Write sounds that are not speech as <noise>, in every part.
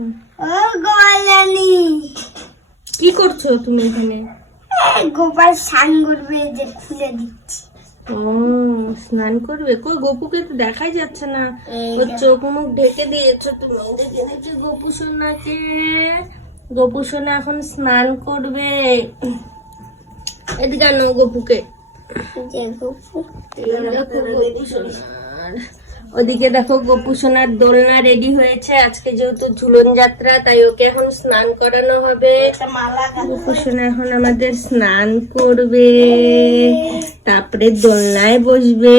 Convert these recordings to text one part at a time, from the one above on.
ও গোয়ালানি কি করছ তুমি এখানে? গোপাল স্নান করবে যে খুলে দিচ্ছি। ও স্নান করবে? কই গপুকে তো দেখাই যাচ্ছে না। ওর চোখ মুখ ঢেকে দিয়েছ তুমি। দেখে দেখি গপু সোনাকে। গপু সোনা এখন স্নান করবে। এদিকে আনো গপুকে। গপু। সোনার ওদিকে দেখো গপু সোনার দোলনা রেডি হয়েছে। আজকে যেহেতু ঝুলন যাত্রা তাই ওকে এখন স্নান করানো হবে। গপু সোনা এখন আমাদের স্নান করবে। তারপরে দোলনায় বসবে।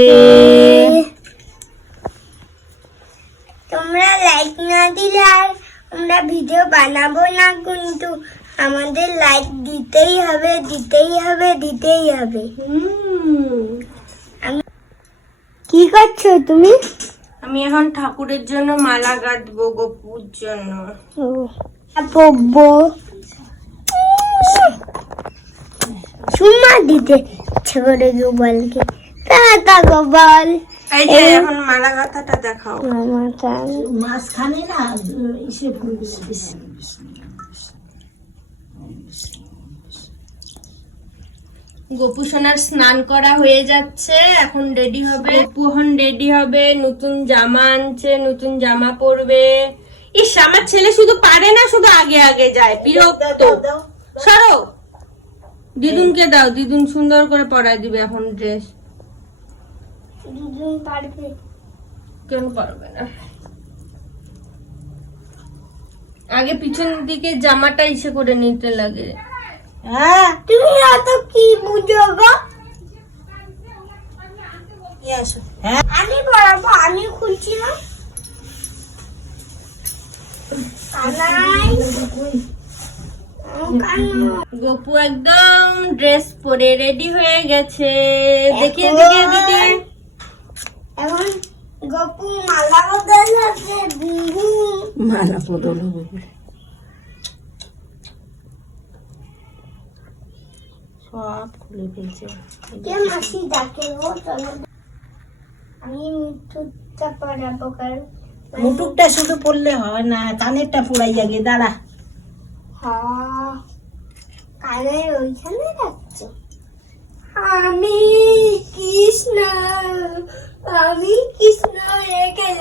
তোমরা লাইক না দিলে আর আমরা ভিডিও বানাবো না কিন্তু আমাদের লাইক দিতেই হবে দিতেই হবে দিতেই হবে। হুম। কি করছ তুমি? আমি এখন ঠাকুরের জন্য মালা গাঁথবো গোপুর জন্য পড়ব সুমা দিতে ইচ্ছে করে গোপালকে টাটা গোপাল এই যে এখন মালা গাঁথাটা দেখাও মাঝখানে না ইসে ফুল গপু সোনার স্নান করা হয়ে যাচ্ছে এখন রেডি হবে। গপু এখন রেডি হবে নতুন জামা আনছে নতুন জামা পরবে। ইস আমার ছেলে শুধু পারে না শুধু আগে আগে যায় বিরক্ত। সরো। দিদুনকে দাও দিদুন সুন্দর করে পরাই দিবে এখন ড্রেস দুজন পারবে। কেন পারবে না? আগে পিছন দিকে জামাটা ইসে করে নিতে লাগে। হ্যাঁ? তুমি কি বুঝো গো? হ্যাঁ? আমি পড়াবো আমি খুলছি না। গপু একদম ড্রেস পরে রেডি হয়ে গেছে। দেখিয়ে দেখিয়ে দিদি এখন গপু মালা বদল বুবু মালা বদল হবে সব খুলে ফেলছে। মাসি ডাকে? চলো। আমি মৃত্যুটা পড়াবো কারণ মুটুকটা শুধু পড়লে হয় না কানেরটা পুরাই যাবে দাঁড়া। হ্যাঁ কানের ওইখানে রাখছো? আমি কৃষ্ণ আমি কৃষ্ণ রেখে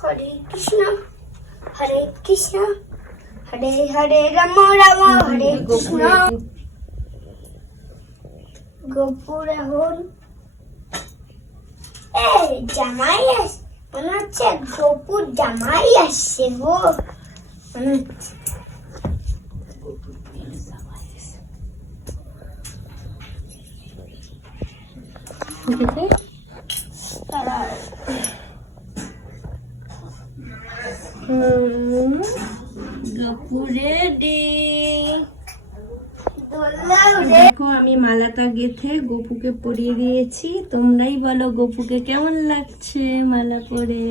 হরে কৃষ্ণ হরে কৃষ্ণ। হরে হরে রাম রাম হরে কৃষ্ণ গোপুর এখন এই জামাই আস মনে হচ্ছে গোপুর জামাই আসছে গো। মনে হচ্ছে। হুম, <laughs> দেখো আমি মালাটা গেথে গপুকে পরিয়ে দিয়েছি। তোমরাই বলো গপুকে কেমন লাগছে মালা পরে?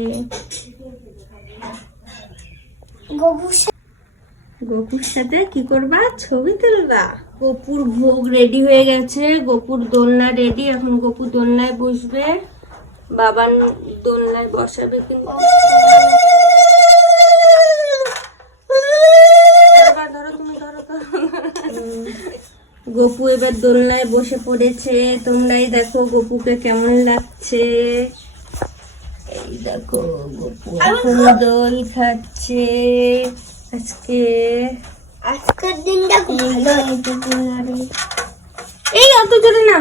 গোপুর গপুর সাথে কি করবা? ছবি তুলবা? গপুর ভোগ রেডি হয়ে গেছে। গপুর দোলনা রেডি এখন গপুর দোলনায় বসবে। বাবার দোলনায় বসাবে কিন্তু এবার দোলনায় বসে পড়েছে। তোমরাই দেখো গপুকে কেমন লাগছে। এই দেখো গপু এখন দোল খাচ্ছে। আজকে আজকের দিনটা খুব ভালো। হয়েছে এই অত জোরে না।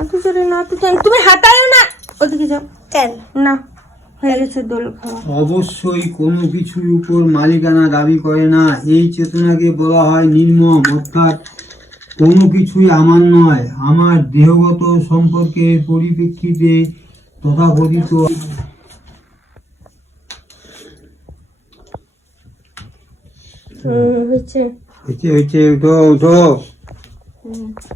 অত জোরে না অত জোরে তুমি হাতায়ও না। ওদিকে যাও। কেন? না হয়ে গেছে দোল খাওয়া। অবশ্যই কোনো কিছুর উপর মালিকানা দাবি করে না। এই চেতনাকে বলা হয় নির্মম অর্থাৎ কোনো কিছুই আমার নয় আমার দেহগত সম্পর্কের পরিপ্রেক্ষিতে তথাকথিত। হচ্ছে হয়েছে। তো উঠো